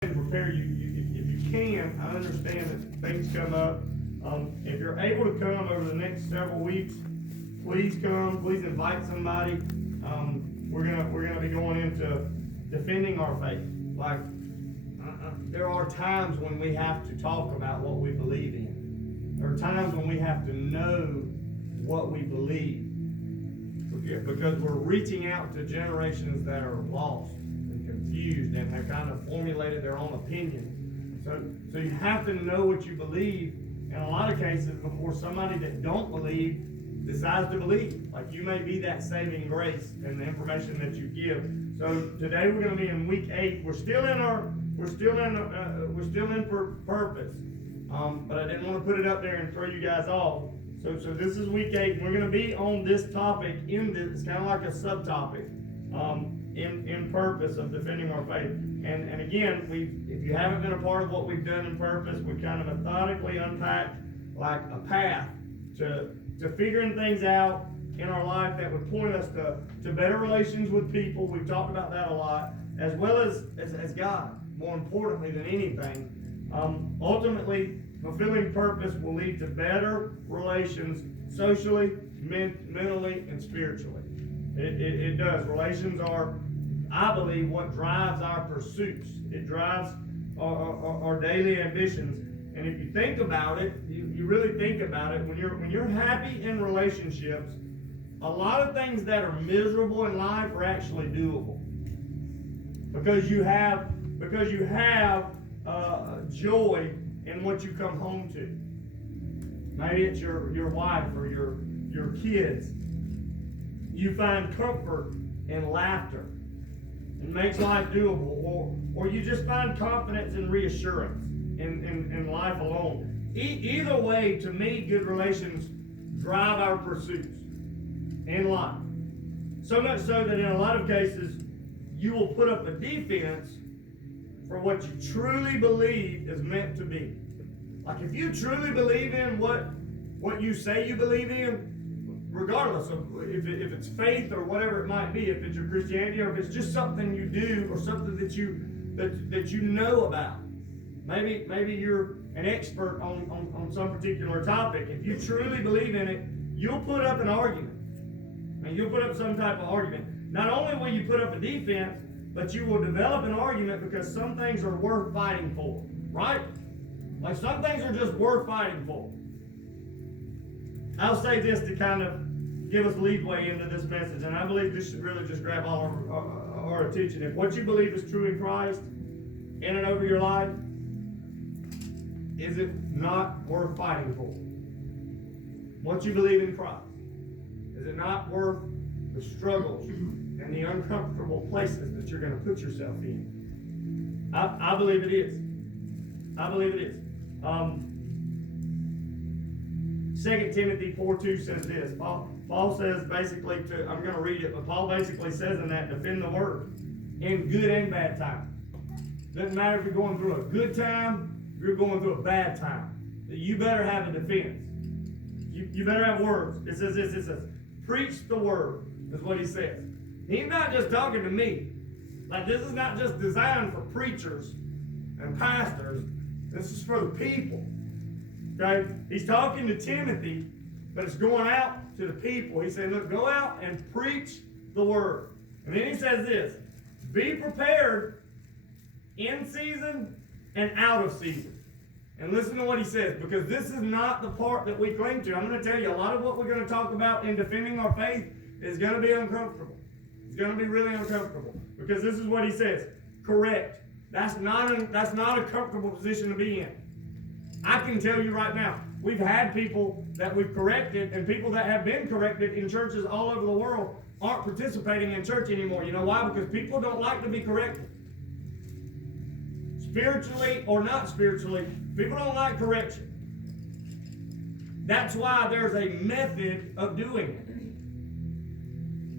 Prepare you, if you can. I understand that things come up. If you're able to come over the next several weeks, please come. Please invite somebody. We're gonna be going into defending our faith. Like there are times when we have to talk about what we believe in. There are times when we have to know what we believe, because we're reaching out to generations that are lost and confused and have kind of formulated their own opinion. So you have to know what you believe in a lot of cases before somebody that don't believe decides to believe. Like you may be that saving grace in the information that you give. So today we're going to be in week 8. We're still in for purpose. But I didn't want to put it up there and throw you guys off. So this is week 8, and we're going to be on this topic it's kind of like a subtopic in purpose of defending our faith. And again, if you haven't been a part of what we've done in purpose, we kind of methodically unpacked like a path to figuring things out in our life that would point us to better relations with people. We've talked about that a lot, as well as God, more importantly than anything. Ultimately, fulfilling purpose will lead to better relations socially, mentally, and spiritually. It does. Relations are, I believe, what drives our pursuits. It drives our daily ambitions. And if you think about it, you really think about it, when you're happy in relationships, a lot of things that are miserable in life are actually doable. Because you have joy in what you come home to. Maybe it's your wife or your kids. You find comfort in laughter. It makes life doable. Or you just find confidence and reassurance in life alone. Either way, to me, good relations drive our pursuits in life. So much so that in a lot of cases, you will put up a defense for what you truly believe is meant to be. Like if you truly believe in what you say you believe in, regardless of if it's faith or whatever it might be, if it's your Christianity or if it's just something you do or something that you know about. Maybe you're an expert on some particular topic. If you truly believe in it, you'll put up an argument. And you'll put up some type of argument. Not only will you put up a defense, but you will develop an argument because some things are worth fighting for, right? Like some things are just worth fighting for. I'll say this to kind of give us leadway into this message, and I believe this should really just grab all our attention. If what you believe is true in Christ, in and over your life, is it not worth fighting for? What you believe in Christ, is it not worth the struggles and the uncomfortable places that you're going to put yourself in? I believe it is. I believe it is. 2 Timothy 4:2 says this. Paul says basically I'm going to read it, but Paul basically says in that, defend the word in good and bad time. Doesn't matter if you're going through a good time, if you're going through a bad time. You better have a defense. You better have words. It says this. It says, preach the word, is what he says. He's not just talking to me. Like this is not just designed for preachers and pastors. This is for the people. Okay? He's talking to Timothy, but it's going out to the people. He said, look, go out and preach the word. And then he says this, be prepared in season and out of season. And listen to what he says, because this is not the part that we cling to. I'm going to tell you, a lot of what we're going to talk about in defending our faith is going to be uncomfortable. It's going to be really uncomfortable. Because this is what he says, correct. That's not a comfortable position to be in. I can tell you right now, we've had people that we've corrected, and people that have been corrected in churches all over the world aren't participating in church anymore. You know why? Because people don't like to be corrected. Spiritually or not spiritually, people don't like correction. That's why there's a method of doing it.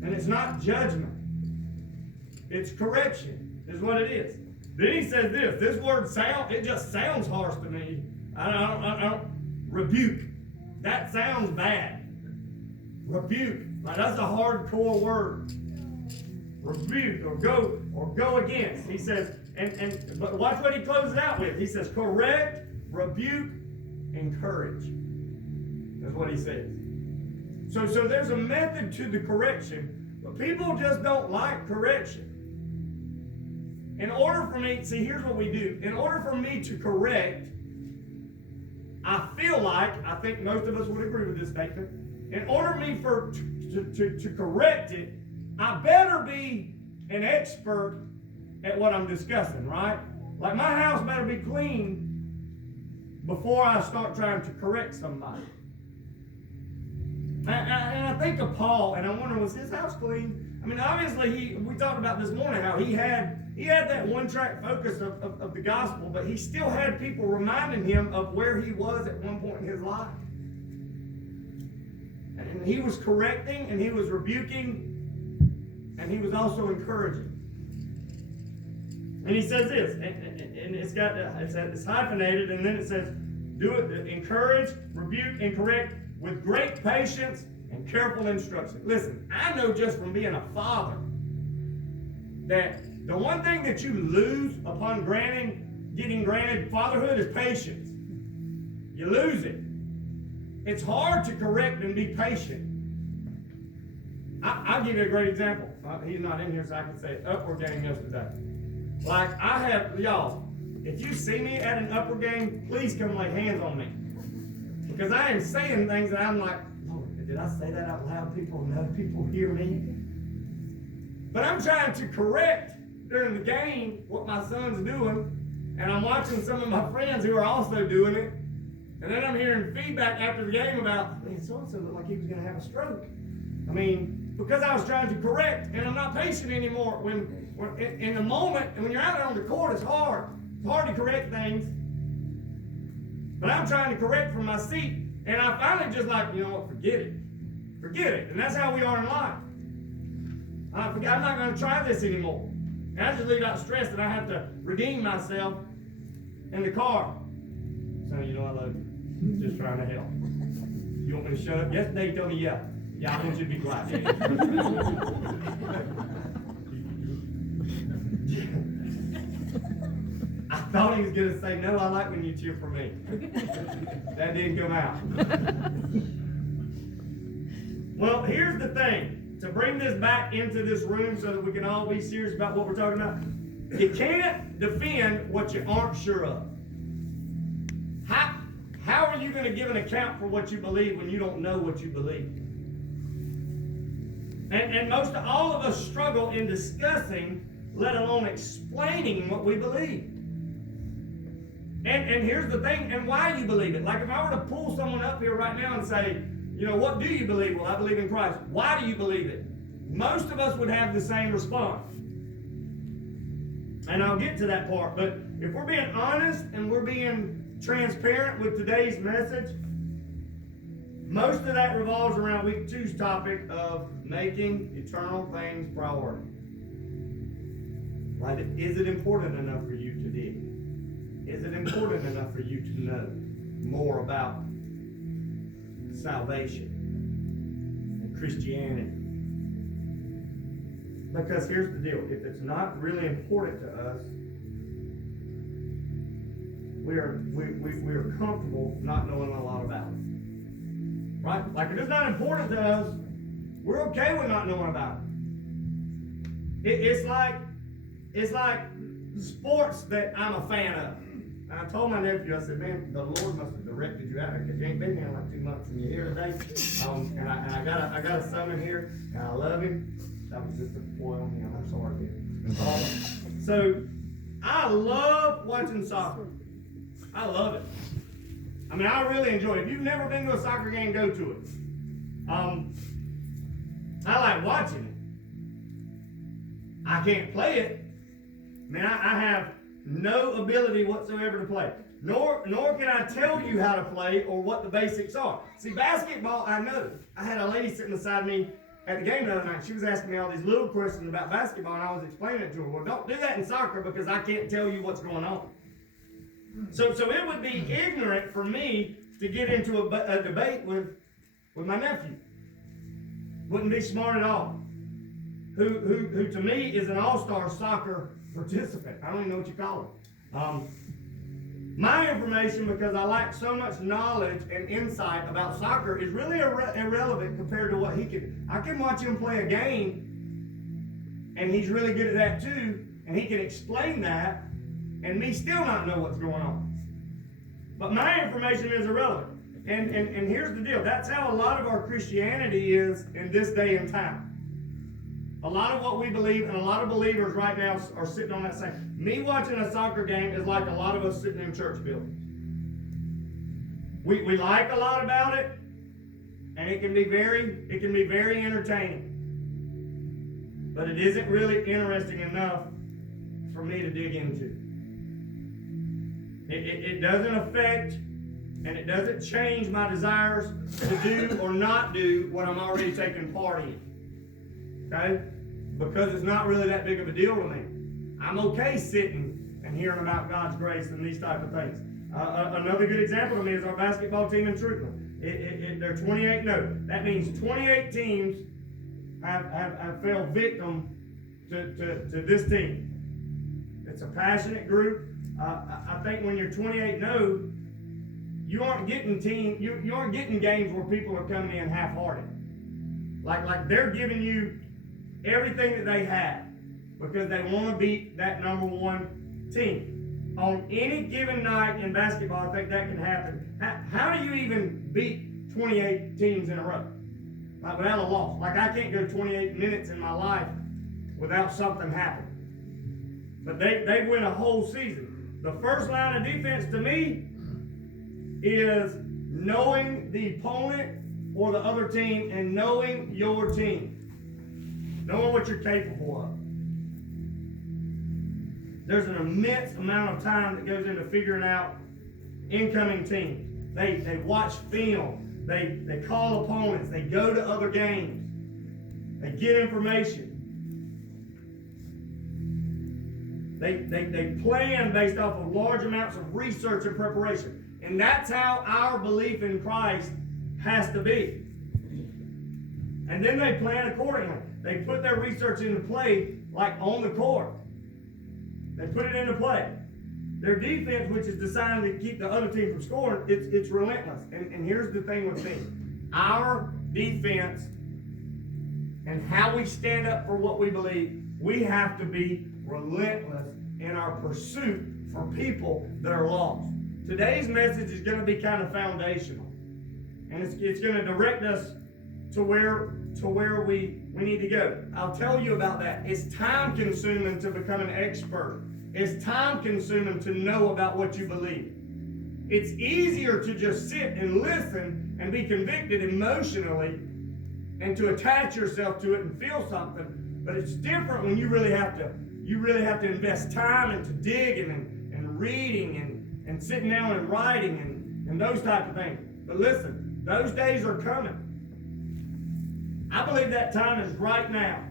And it's not judgment. It's correction, is what it is. Then he says this word it just sounds harsh to me. I don't rebuke. That sounds bad. Rebuke. Like that's a hardcore word. Rebuke or go against. He says, But watch what he closes out with. He says, correct, rebuke, encourage. That's what he says. So there's a method to the correction, but people just don't like correction. In order for me, see, here's what we do. In order for me to correct, I think most of us would agree with this statement. In order for me to correct it, I better be an expert at what I'm discussing, right? Like my house better be clean before I start trying to correct somebody. And I think of Paul, and I wonder, was his house clean? I mean, obviously, we talked about this morning how he had that one-track focus of the gospel, but he still had people reminding him of where he was at one point in his life. And he was correcting, and he was rebuking, and he was also encouraging. And he says this, and it's hyphenated, and then it says, do it, encourage, rebuke, and correct with great patience and careful instruction. Listen, I know just from being a father that the one thing that you lose upon getting granted fatherhood is patience. You lose it. It's hard to correct and be patient. I'll give you a great example. He's not in here, so I can say it. Upward game yesterday. Like y'all, if you see me at an upward game, please come lay hands on me. Because I am saying things that I'm like, Lord, did I say that out loud? People hear me. But I'm trying to correct during the game what my son's doing, and I'm watching some of my friends who are also doing it, and then I'm hearing feedback after the game about, man, so-and-so looked like he was going to have a stroke. I mean, because I was trying to correct, and I'm not patient anymore. When in the moment, and when you're out there on the court, it's hard. It's hard to correct things. But I'm trying to correct from my seat, and I finally just like, you know what, forget it. Forget it. And that's how we are in life. I'm not going to try this anymore. And I just leave out stressed that I have to redeem myself in the car. So you know I love you. Just trying to help. You want me to shut up? Yesterday you told me, yeah. Yeah, I want you to be quiet. I thought he was going to say, no, I like when you cheer for me. That didn't come out. Well, here's the thing. To bring this back into this room so that we can all be serious about what we're talking about. You can't defend what you aren't sure of. How are you going to give an account for what you believe when you don't know what you believe? And most all of us struggle in discussing, let alone explaining what we believe. And here's the thing, and why you believe it. Like if I were to pull someone up here right now and say, you know, what do you believe? Well, I believe in Christ. Why do you believe it? Most of us would have the same response. And I'll get to that part. But if we're being honest and we're being transparent with today's message, most of that revolves around week 2's topic of making eternal things priority. Right? Is it important enough for you to dig? Is it important enough for you to know more about salvation and Christianity? Because here's the deal. If it's not really important to us, we are comfortable not knowing a lot about it. Right? Like if it's not important to us, we're okay with not knowing about it. It's like sports that I'm a fan of. And I told my nephew, I said, man, the Lord must have directed you out there because you ain't been here in like 2 months and you're here today. And I got a son in here, and I love him. That was just a boy on him. I'm sorry. So I love watching soccer. I love it. I mean, I really enjoy it. If you've never been to a soccer game, go to it. I like watching it. I can't play it. I mean, I have no ability whatsoever to play. Nor can I tell you how to play or what the basics are. See, basketball, I know. I had a lady sitting beside me at the game the other night. She was asking me all these little questions about basketball, and I was explaining it to her. Well, don't do that in soccer because I can't tell you what's going on. So it would be ignorant for me to get into a debate with my nephew. Wouldn't be smart at all. Who to me is an all-star soccer participant. I don't even know what you call it. My information, because I lack so much knowledge and insight about soccer, is really irrelevant compared to what he can. I can watch him play a game, and he's really good at that too, and he can explain that, and me still not know what's going on. But my information is irrelevant. And here's the deal. That's how a lot of our Christianity is in this day and time. A lot of what we believe, and a lot of believers right now are sitting on that same. Me watching a soccer game is like a lot of us sitting in church buildings. We like a lot about it, and it can be very entertaining. But it isn't really interesting enough for me to dig into. It doesn't affect, and it doesn't change my desires to do or not do what I'm already taking part in. Okay? Because it's not really that big of a deal to me. I'm okay sitting and hearing about God's grace and these type of things. Another good example to me is our basketball team in Truthland. They're 28-0. That means 28 teams have fell victim to this team. It's a passionate group. I think when you're 28-0, you aren't getting games where people are coming in half-hearted. Like they're giving you everything that they have because they want to beat that number one team. On any given night in basketball, I think that can happen. How do you even beat 28 teams in a row? Like without a loss. Like I can't go 28 minutes in my life without something happening. But they win a whole season. The first line of defense to me is knowing the opponent or the other team and knowing your team. Knowing what you're capable of. There's an immense amount of time that goes into figuring out incoming teams. They watch film. They call opponents. They go to other games. They get information. They plan based off of large amounts of research and preparation. And that's how our belief in Christ has to be. And then they plan accordingly. They put their research into play, like on the court. They put it into play. Their defense, which is designed to keep the other team from scoring, it's relentless. And here's the thing with me. Our defense and how we stand up for what we believe, we have to be relentless in our pursuit for people that are lost. Today's message is going to be kind of foundational. And it's going to direct us to where we need to go. I'll tell you about that. It's time consuming to become an expert. It's time consuming to know about what you believe. It's easier to just sit and listen and be convicted emotionally and to attach yourself to it and feel something. But it's different when you really have to invest time into digging and reading and sitting down and writing and those type of things. But listen, those days are coming. I believe that time is right now.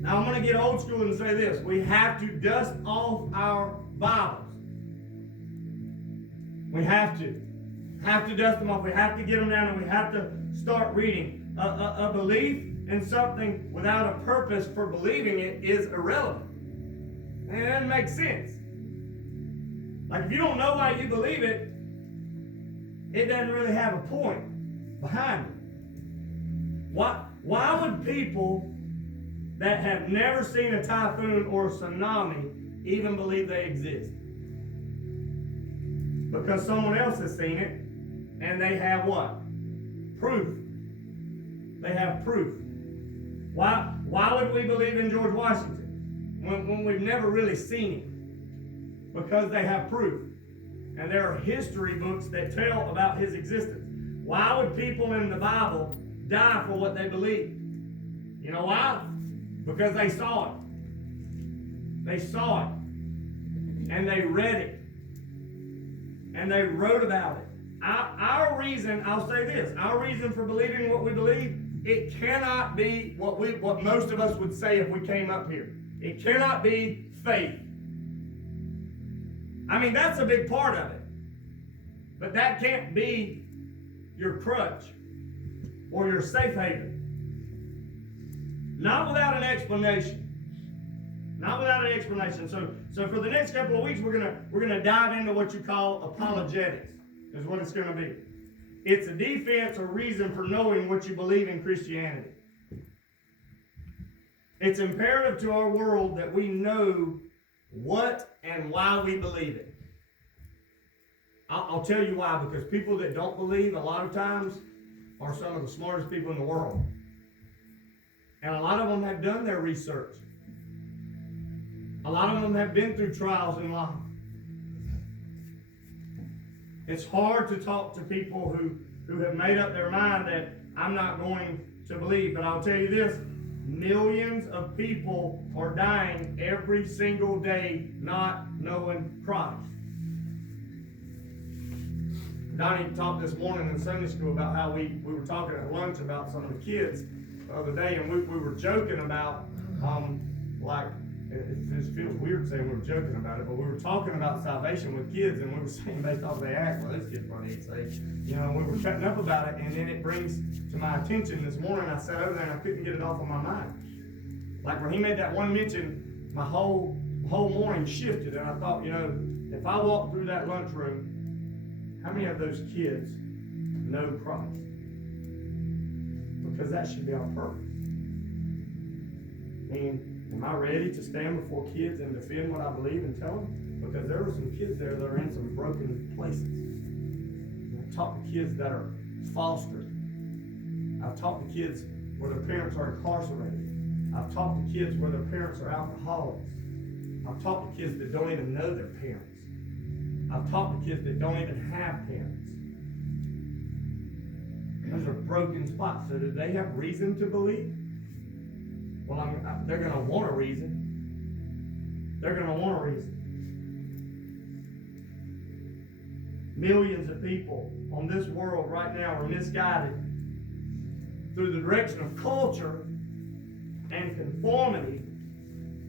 Now I'm going to get old school and say this. We have to dust off our Bibles. We have to dust them off. We have to get them down and we have to start reading. A belief in something without a purpose for believing it is irrelevant. And it doesn't make sense. Like if you don't know why you believe it, it doesn't really have a point behind it. Why would people that have never seen a typhoon or a tsunami even believe they exist? Because someone else has seen it and they have what? Proof. They have proof. Why would we believe in George Washington when we've never really seen him? Because they have proof. And there are history books that tell about his existence. Why would people in the Bible die for what they believe? You know why? Because they saw it. They saw it. And they read it. And they wrote about it. Our reason, I'll say this, our reason for believing what we believe, it cannot be what most of us would say if we came up here. It cannot be faith. I mean, that's a big part of it. But that can't be your crutch or your safe haven. Not without an explanation. Not without an explanation. So for the next couple of weeks, we're gonna dive into what you call apologetics, is what it's gonna be. It's a defense or reason for knowing what you believe in Christianity. It's imperative to our world that we know what and why we believe it. I'll tell you why, because people that don't believe a lot of times are some of the smartest people in the world. And a lot of them have done their research. A lot of them have been through trials in life. It's hard to talk to people who have made up their mind that I'm not going to believe. But I'll tell you this, millions of people are dying every single day not knowing Christ. Donnie talked this morning in Sunday school about how we were talking at lunch about some of the kids the other day, and we were joking about, like, it just feels weird saying we were joking about it, but we were talking about salvation with kids, and we were saying based off they act, well, this kid's funny, you know, we were cutting up about it, and then it brings to my attention this morning, I sat over there and I couldn't get it off of my mind. Like when he made that one mention, my whole morning shifted, and I thought, you know, if I walk through that lunchroom, how many of those kids know Christ? Because that should be our purpose. And am I ready to stand before kids and defend what I believe and tell them? Because there are some kids there that are in some broken places. I've talked to kids that are fostered. I've talked to kids where their parents are incarcerated. I've talked to kids where their parents are alcoholics. I've talked to kids that don't even know their parents. I've talked to kids that don't even have parents. Those are broken spots. So do they have reason to believe? Well, they're going to want a reason. They're going to want a reason. Millions of people on this world right now are misguided through the direction of culture and conformity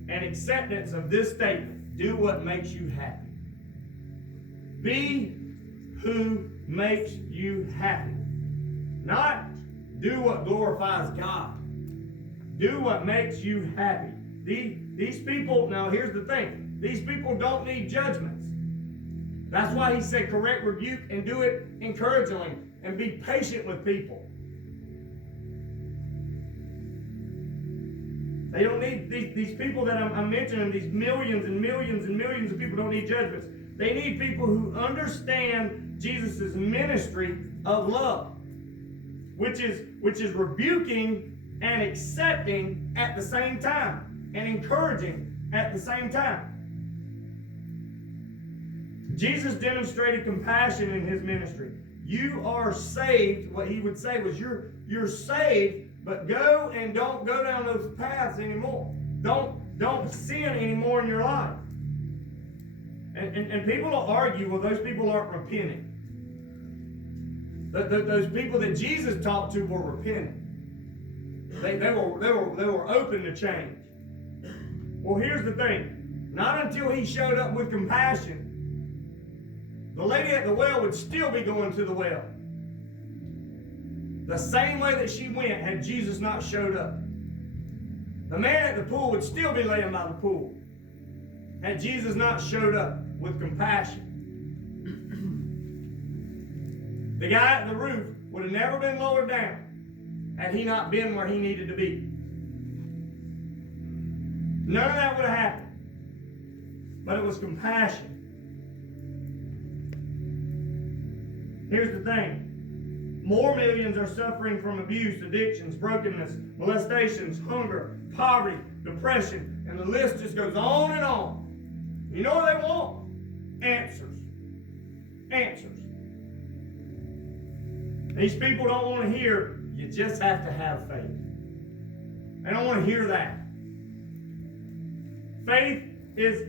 and acceptance of this statement: do what makes you happy. Be who makes you happy. Not do what glorifies God. Do what makes you happy. These people, now here's the thing, these people don't need judgments. That's why he said correct, rebuke, and do it encouragingly, and be patient with people. They don't need, these people that I'm mentioning, these millions and millions and millions of people don't need judgments. They need people who understand Jesus' ministry of love, which is rebuking and accepting at the same time, and encouraging at the same time. Jesus demonstrated compassion in his ministry. You are saved. What he would say was, you're saved, but go and don't go down those paths anymore. Don't sin anymore in your life. And people will argue, well, those people aren't repenting. Those people that Jesus talked to were repenting. They were open to change. Well, here's the thing. Not until he showed up with compassion, the lady at the well would still be going to the well. The same way that she went had Jesus not showed up. The man at the pool would still be laying by the pool had Jesus not showed up with compassion. The guy at the roof would have never been lowered down had he not been where he needed to be. None of that would have happened. But it was compassion. Here's the thing. More millions are suffering from abuse, addictions, brokenness, molestations, hunger, poverty, depression, and the list just goes on and on. You know what they want? Answers. Answers. These people don't want to hear, you just have to have faith. They don't want to hear that. Faith is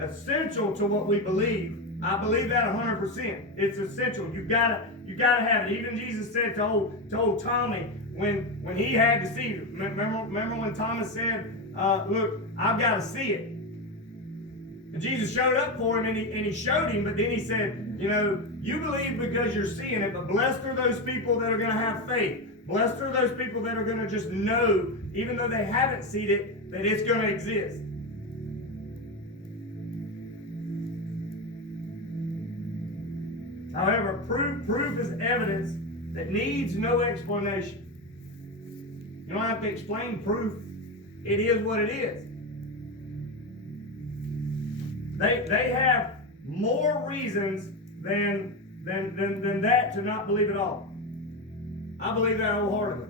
essential to what we believe. I believe that 100%. It's essential. You gotta have it. Even Jesus said told Tommy when he had to see it. Remember when Thomas said, "Look, I've got to see it." And Jesus showed up for him and he showed him, but then he said, you know, you believe because you're seeing it, but blessed are those people that are going to have faith. Blessed are those people that are going to just know, even though they haven't seen it, that it's going to exist. However, proof is evidence that needs no explanation. You don't have to explain proof. It is what it is. They have more reasons than that to not believe at all. I believe that wholeheartedly.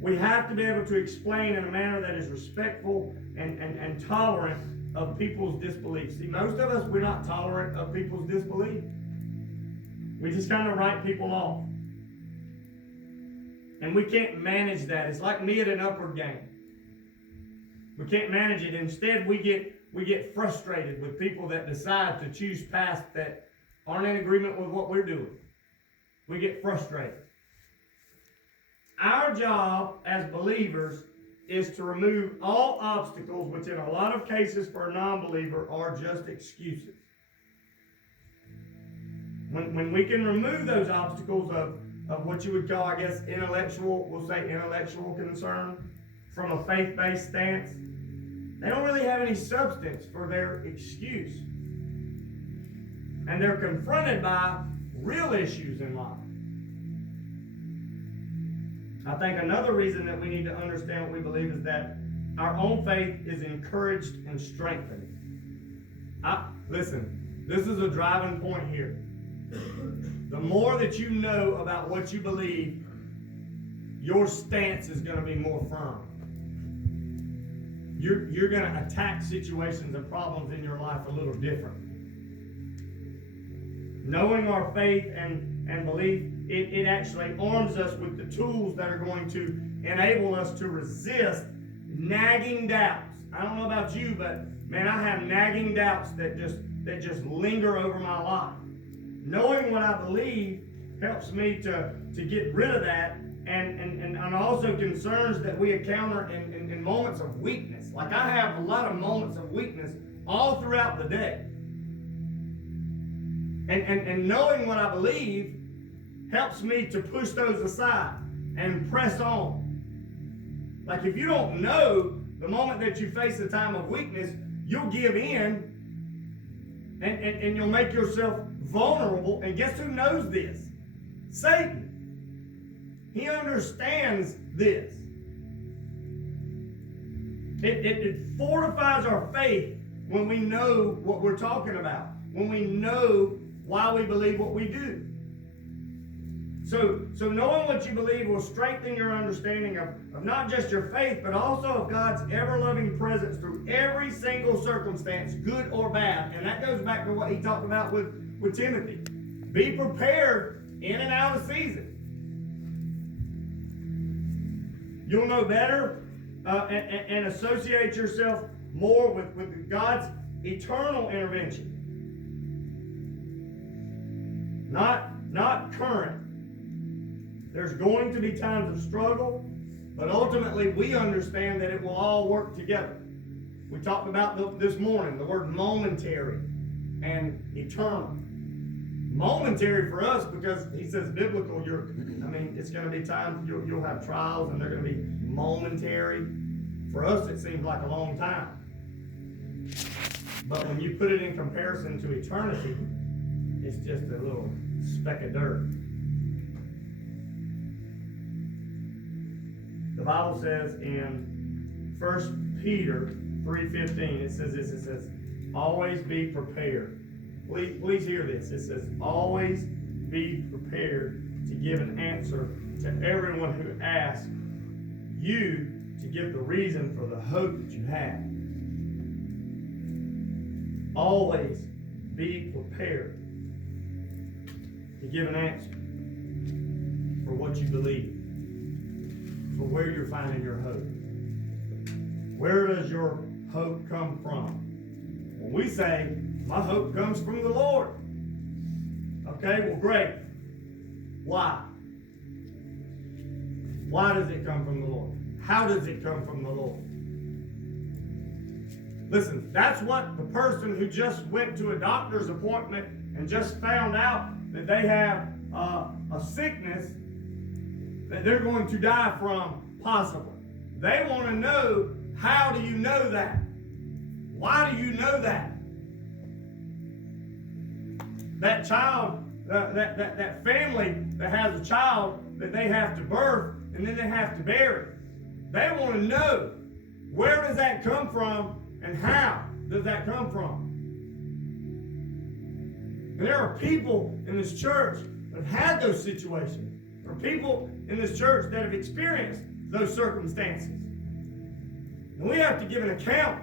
We have to be able to explain in a manner that is respectful and tolerant of people's disbelief. See, most of us, we're not tolerant of people's disbelief. We just kind of write people off. And we can't manage that. It's like me at an upward game. We can't manage it. Instead, we get frustrated with people that decide to choose paths that aren't in agreement with what we're doing. We get frustrated. Our job as believers is to remove all obstacles, which in a lot of cases for a non-believer are just excuses. When we can remove those obstacles of what you would call, I guess, we'll say intellectual concern from a faith-based stance, they don't really have any substance for their excuse. And they're confronted by real issues in life. I think another reason that we need to understand what we believe is that our own faith is encouraged and strengthened. Listen, this is a driving point here. The more that you know about what you believe, your stance is going to be more firm. You're going to attack situations and problems in your life a little different. Knowing our faith and belief, it actually arms us with the tools that are going to enable us to resist nagging doubts. I don't know about you, but man, I have nagging doubts that just linger over my life. Knowing what I believe helps me to get rid of that, and also concerns that we encounter in moments of weakness. Like I have a lot of moments of weakness all throughout the day. And knowing what I believe helps me to push those aside and press on. Like if you don't know, the moment that you face a time of weakness, you'll give in and you'll make yourself vulnerable. And guess who knows this? Satan. He understands this. It fortifies our faith when we know what we're talking about, when we know why we believe what we do. So knowing what you believe will strengthen your understanding of not just your faith, but also of God's ever-loving presence through every single circumstance, good or bad. And that goes back to what he talked about with Timothy. Be prepared in and out of season. You'll know better and associate yourself more with God's eternal intervention. Not current. There's going to be times of struggle, but ultimately we understand that it will all work together. We talked about this morning the word momentary and eternal. Momentary for us because he says biblical. It's going to be times you'll have trials and they're going to be momentary. For us, it seems like a long time. But when you put it in comparison to eternity, it's just a little speck of dirt. The Bible says in 1 Peter 3:15, it says this, it says, always be prepared. Please hear this. It says, always be prepared to give an answer to everyone who asks you to give the reason for the hope that you have. Always be prepared to give an answer for what you believe, for where you're finding your hope. Where does your hope come from? When we say, my hope comes from the Lord. Okay, well, great. Why? Why does it come from the Lord? How does it come from the Lord? Listen, that's what the person who just went to a doctor's appointment and just found out that they have a sickness that they're going to die from, possibly. They want to know, how do you know that? Why do you know that? That child, that family that has a child that they have to birth and then they have to bury, they want to know, where does that come from and how does that come from? And there are people in this church that have had those situations. There are people in this church that have experienced those circumstances. And we have to give an account.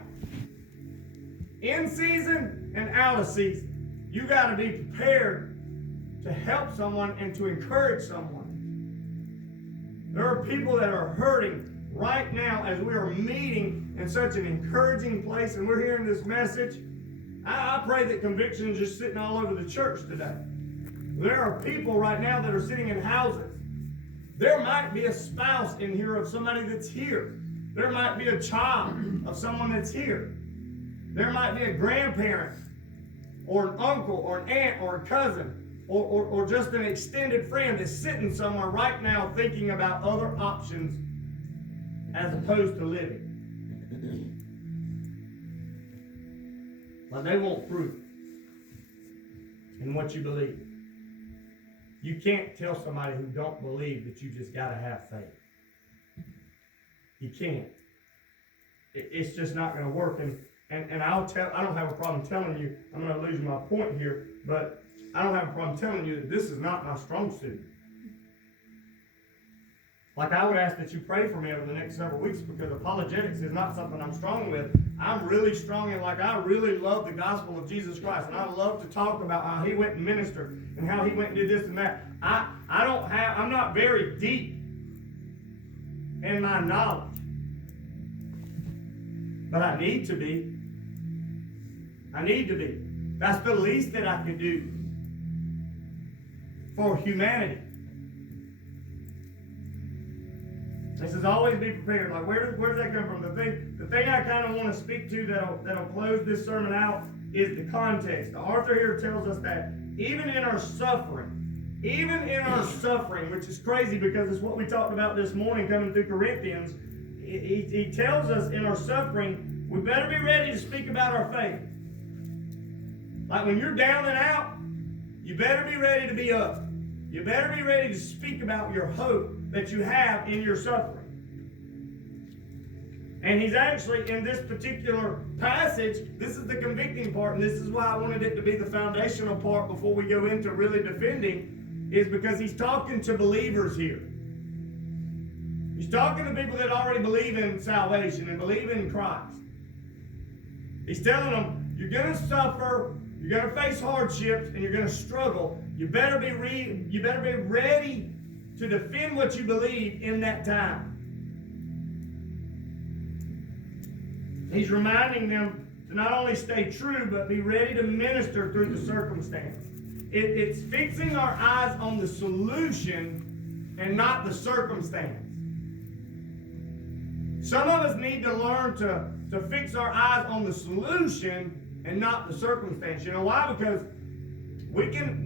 In season and out of season. You got to be prepared to help someone and to encourage someone. There are people that are hurting right now as we are meeting in such an encouraging place and we're hearing this message. I pray that conviction is just sitting all over the church today. There are people right now that are sitting in houses. There might be a spouse in here of somebody that's here. There might be a child of someone that's here. There might be a grandparent or an uncle or an aunt or a cousin or just an extended friend that's sitting somewhere right now thinking about other options as opposed to living. But they want proof in what you believe. You can't tell somebody who don't believe that you just got to have faith. You can't. It's just not going to work. And I don't have a problem telling you, I'm going to lose my point here, but I don't have a problem telling you that this is not my strong suit. Like, I would ask that you pray for me over the next several weeks, because apologetics is not something I'm strong with. I'm really strong in, like, I really love the gospel of Jesus Christ, and I love to talk about how he went and ministered and how he went and did this and that. I'm not very deep in my knowledge, but I need to be. I need to be. That's the least that I can do for humanity. This says always be prepared. Like, where does that come from? The thing I kind of want to speak to that'll close this sermon out is the context. The author here tells us that even in our suffering, which is crazy because it's what we talked about this morning coming through Corinthians, he tells us in our suffering, we better be ready to speak about our faith. Like, when you're down and out, you better be ready to be up. You better be ready to speak about your hope that you have in your suffering. And he's actually, in this particular passage, this is the convicting part, and this is why I wanted it to be the foundational part before we go into really defending, is because he's talking to believers here. He's talking to people that already believe in salvation and believe in Christ. He's telling them, you're going to suffer, you're going to face hardships, and you're going to struggle. You better be ready to defend what you believe in that time. He's reminding them to not only stay true, but be ready to minister through the circumstance. It's fixing our eyes on the solution and not the circumstance. Some of us need to learn to fix our eyes on the solution and not the circumstance. You know why? Because we can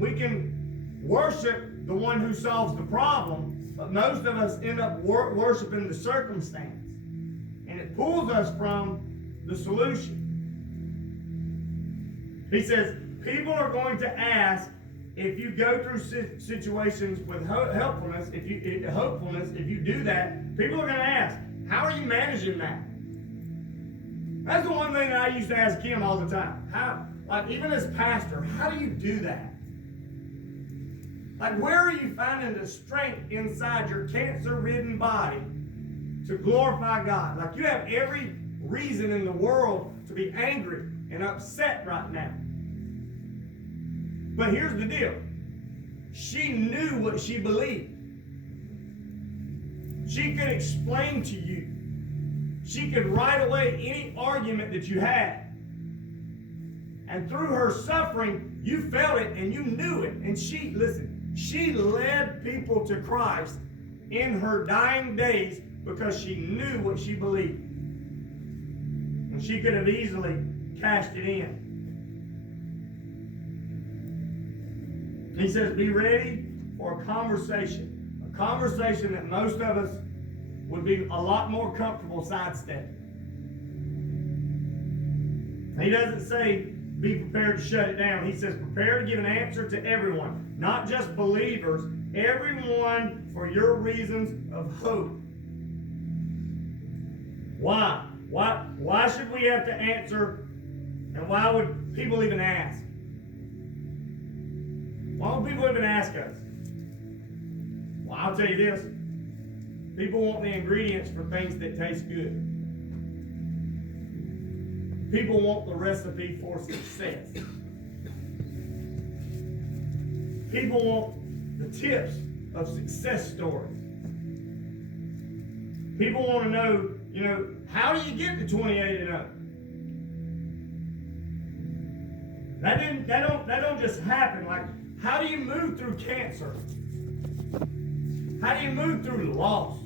worship the one who solves the problem, but most of us end up worshiping the circumstance. And it pulls us from the solution. He says, people are going to ask, if you go through situations with hopefulness, if you do that, people are going to ask, how are you managing that? That's the one thing that I used to ask Kim all the time. Even as pastor, how do you do that? Like, where are you finding the strength inside your cancer-ridden body to glorify God? Like, you have every reason in the world to be angry and upset right now. But here's the deal. She knew what she believed. She could explain to you. She could write away any argument that you had. And through her suffering, you felt it and you knew it. And she led people to Christ in her dying days because she knew what she believed. And she could have easily cashed it in. He says, be ready for a conversation. A a conversation that most of us would be a lot more comfortable sidestepping. He doesn't say, be prepared to shut it down. He says, prepare to give an answer to everyone, not just believers, everyone for your reasons of hope. Why? Why should we have to answer, and why would people even ask? Why would people even ask us? Well, I'll tell you this. People want the ingredients for things that taste good. People want the recipe for success. People want the tips of success stories. People want to know, how do you get to 28 and up? That don't just happen. Like, how do you move through cancer? How do you move through loss?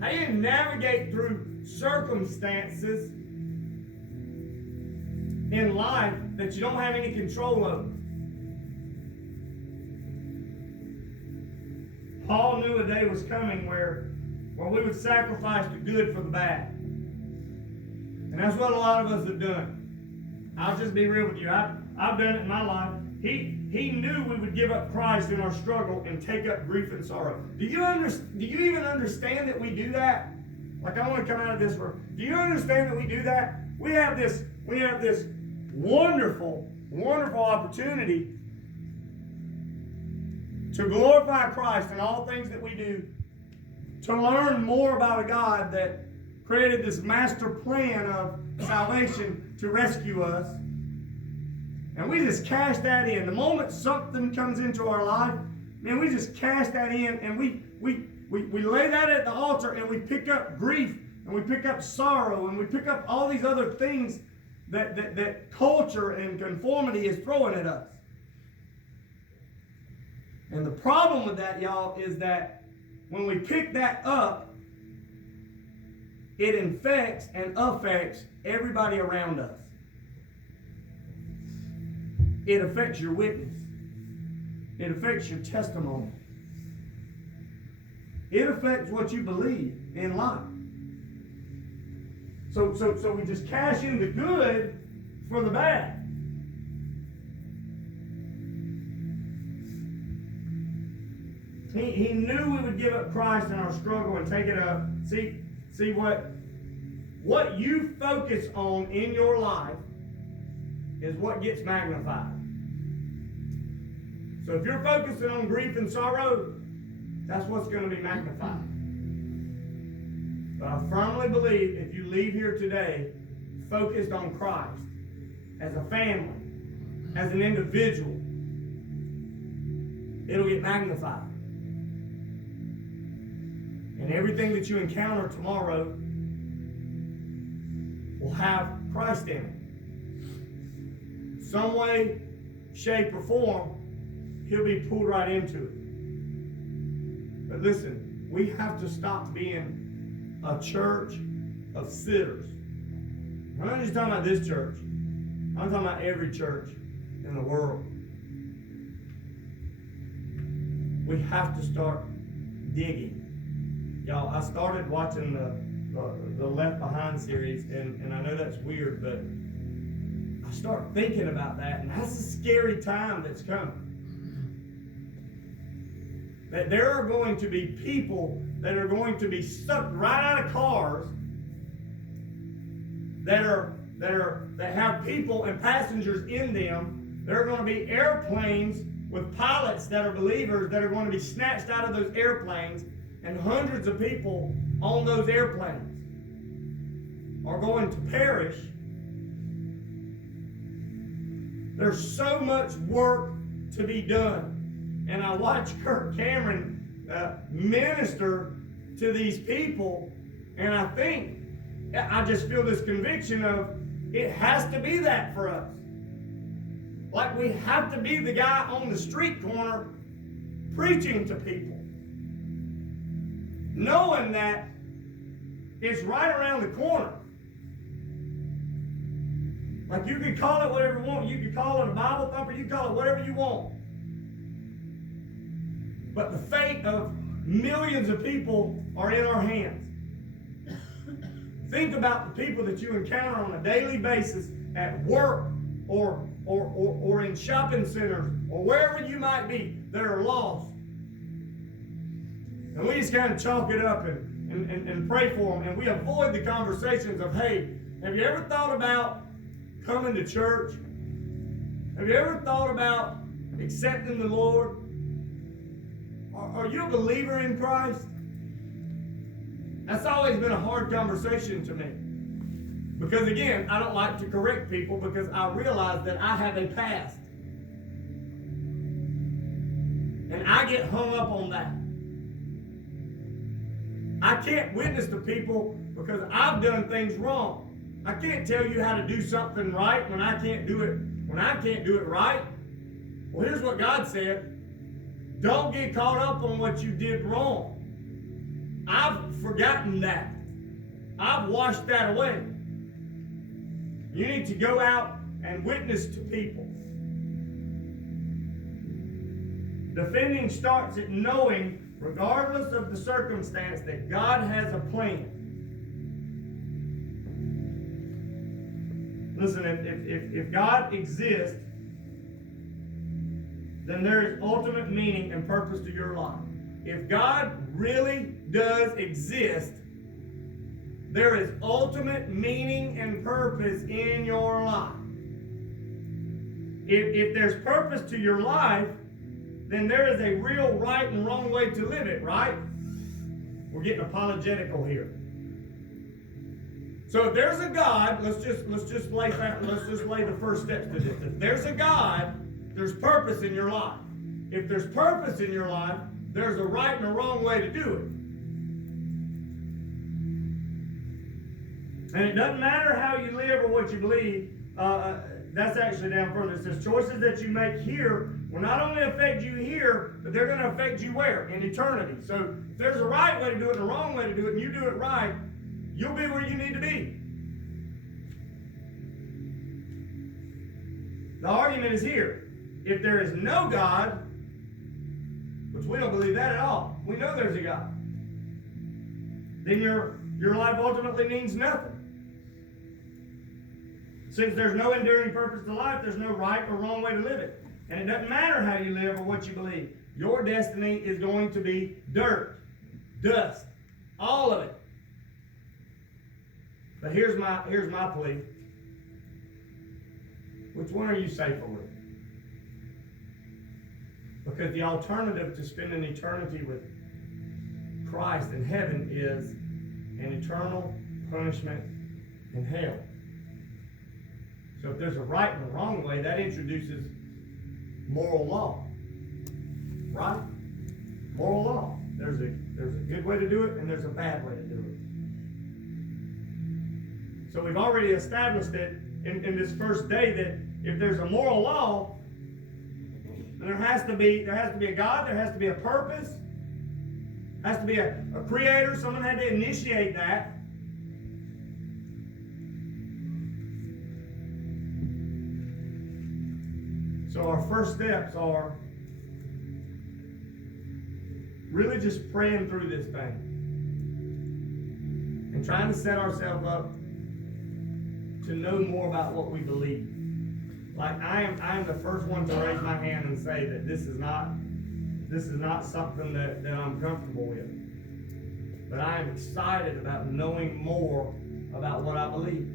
How do you navigate through circumstances in life that you don't have any control over? Paul knew a day was coming where we would sacrifice the good for the bad. And that's what a lot of us have done. I'll just be real with you. I've done it in my life. He knew we would give up Christ in our struggle and take up grief and sorrow. Do you even understand that we do that? Like, I want to come out of this verse. Do you understand that we do that? We have this wonderful, wonderful opportunity to glorify Christ in all things that we do, to learn more about a God that created this master plan of salvation to rescue us. And we just cash that in. The moment something comes into our life, man, we just cash that in, and we lay that at the altar, and we pick up grief, and we pick up sorrow, and we pick up all these other things that culture and conformity is throwing at us. And the problem with that, y'all, is that when we pick that up, it infects and affects everybody around us. It affects your witness. It affects your testimony. It affects what you believe in life. So we just cash in the good for the bad. He knew we would give up Christ in our struggle and take it up. See what you focus on in your life is what gets magnified. So if you're focusing on grief and sorrow, that's what's going to be magnified. But I firmly believe if you leave here today focused on Christ as a family, as an individual, it'll get magnified. And everything that you encounter tomorrow will have Christ in it. Some way, shape, or form, he'll be pulled right into it. But listen, we have to stop being a church of sitters. I'm not just talking about this church. I'm talking about every church in the world. We have to start digging. Y'all, I started watching the Left Behind series, and I know that's weird, but I start thinking about that, and that's a scary time that's coming. That there are going to be people that are going to be sucked right out of cars that have people and passengers in them. There are going to be airplanes with pilots that are believers that are going to be snatched out of those airplanes, and hundreds of people on those airplanes are going to perish. There's so much work to be done. And I watched Kirk Cameron minister to these people, and I just feel this conviction of it has to be that for us. Like, we have to be the guy on the street corner preaching to people, knowing that it's right around the corner. Like, you can call it whatever you want. You can call it a Bible thumper. You can call it whatever you want. But the fate of millions of people are in our hands. Think about the people that you encounter on a daily basis at work or in shopping centers or wherever you might be that are lost. And we just kind of chalk it up and pray for them. And we avoid the conversations of, hey, have you ever thought about coming to church? Have you ever thought about accepting the Lord? Are you a believer in Christ? That's always been a hard conversation to me. Because again, I don't like to correct people because I realize that I have a past. And I get hung up on that. I can't witness to people because I've done things wrong. I can't tell you how to do something right when I can't do it right. Well, here's what God said. Don't get caught up on what you did wrong. I've forgotten that. I've washed that away. You need to go out and witness to people. Defending starts at knowing, regardless of the circumstance, that God has a plan. Listen, if God exists, then there is ultimate meaning and purpose to your life. If God really does exist, there is ultimate meaning and purpose in your life. If there's purpose to your life, then there is a real right and wrong way to live it, right? We're getting apologetical here. So if there's a God, let's just lay the first steps to this. If there's a God, there's purpose in your life. If there's purpose in your life, there's a right and a wrong way to do it. And it doesn't matter how you live or what you believe. That's actually down further. It says choices that you make here will not only affect you here, but they're going to affect you where? In eternity. So if there's a right way to do it and a wrong way to do it, and you do it right, you'll be where you need to be. The argument is here. If there is no God, which we don't believe that at all, we know there's a God, then your life ultimately means nothing. Since there's no enduring purpose to life, there's no right or wrong way to live it. And it doesn't matter how you live or what you believe. Your destiny is going to be dirt, dust, all of it. But here's my plea. Which one are you safer with? Because the alternative to spending eternity with Christ in heaven is an eternal punishment in hell. So if there's a right and a wrong way, that introduces moral law. Right? Moral law. There's a good way to do it and there's a bad way to do it. So we've already established it in this first day that if there's a moral law, then there has to be a God, there has to be a purpose, there has to be a creator. Someone had to initiate that. So our first steps are really just praying through this thing and trying to set ourselves up to know more about what we believe. Like I am the first one to raise my hand and say that this is not something that I'm comfortable with. But I am excited about knowing more about what I believe.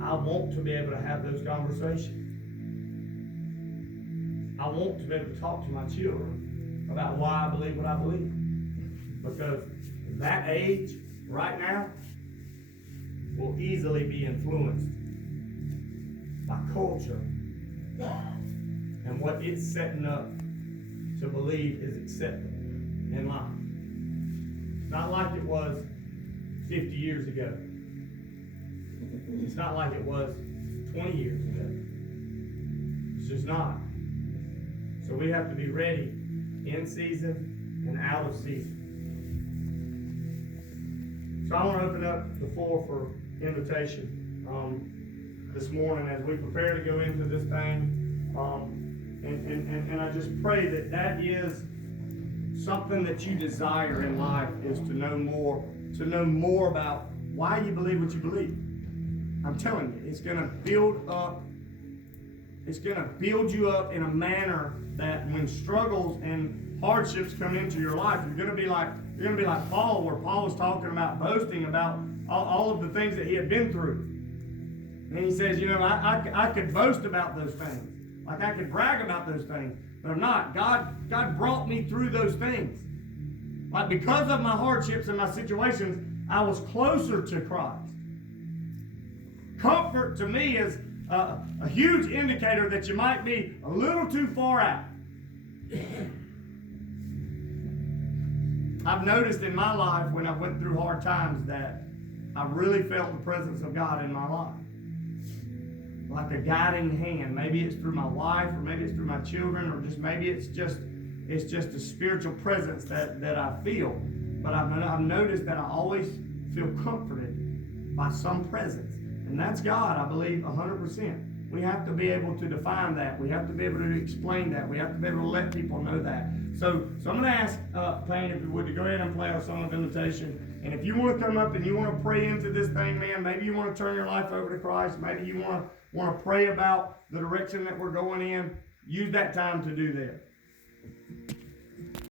I want to be able to have those conversations. I want to be able to talk to my children about why I believe what I believe. Because that age right now will easily be influenced by culture and what it's setting up to believe is acceptable in life. Not like it was 50 years ago. It's not like it was 20 years ago. It's just not. So we have to be ready in season and out of season. So I want to open up the floor for invitation this morning as we prepare to go into this thing. And I just pray that is something that you desire in life is to know more about why you believe what you believe. I'm telling you, it's going to build you up in a manner that when struggles and hardships come into your life, you're going to be like Paul, where Paul was talking about boasting about all of the things that he had been through. And he says, I could boast about those things. Like I could brag about those things, but I'm not. God brought me through those things. Like because of my hardships and my situations, I was closer to Christ. Comfort to me is a huge indicator that you might be a little too far out. I've noticed in my life when I went through hard times that I really felt the presence of God in my life. Like a guiding hand. Maybe it's through my wife, or maybe it's through my children, or just maybe it's just a spiritual presence that I feel. But I've noticed that I always feel comforted by some presence. And that's God, I believe, 100%. We have to be able to define that. We have to be able to explain that. We have to be able to let people know that. So I'm going to ask Payne, if you would, to go ahead and play our song of invitation. And if you want to come up and you want to pray into this thing, man, maybe you want to turn your life over to Christ. Maybe you want to pray about the direction that we're going in. Use that time to do that.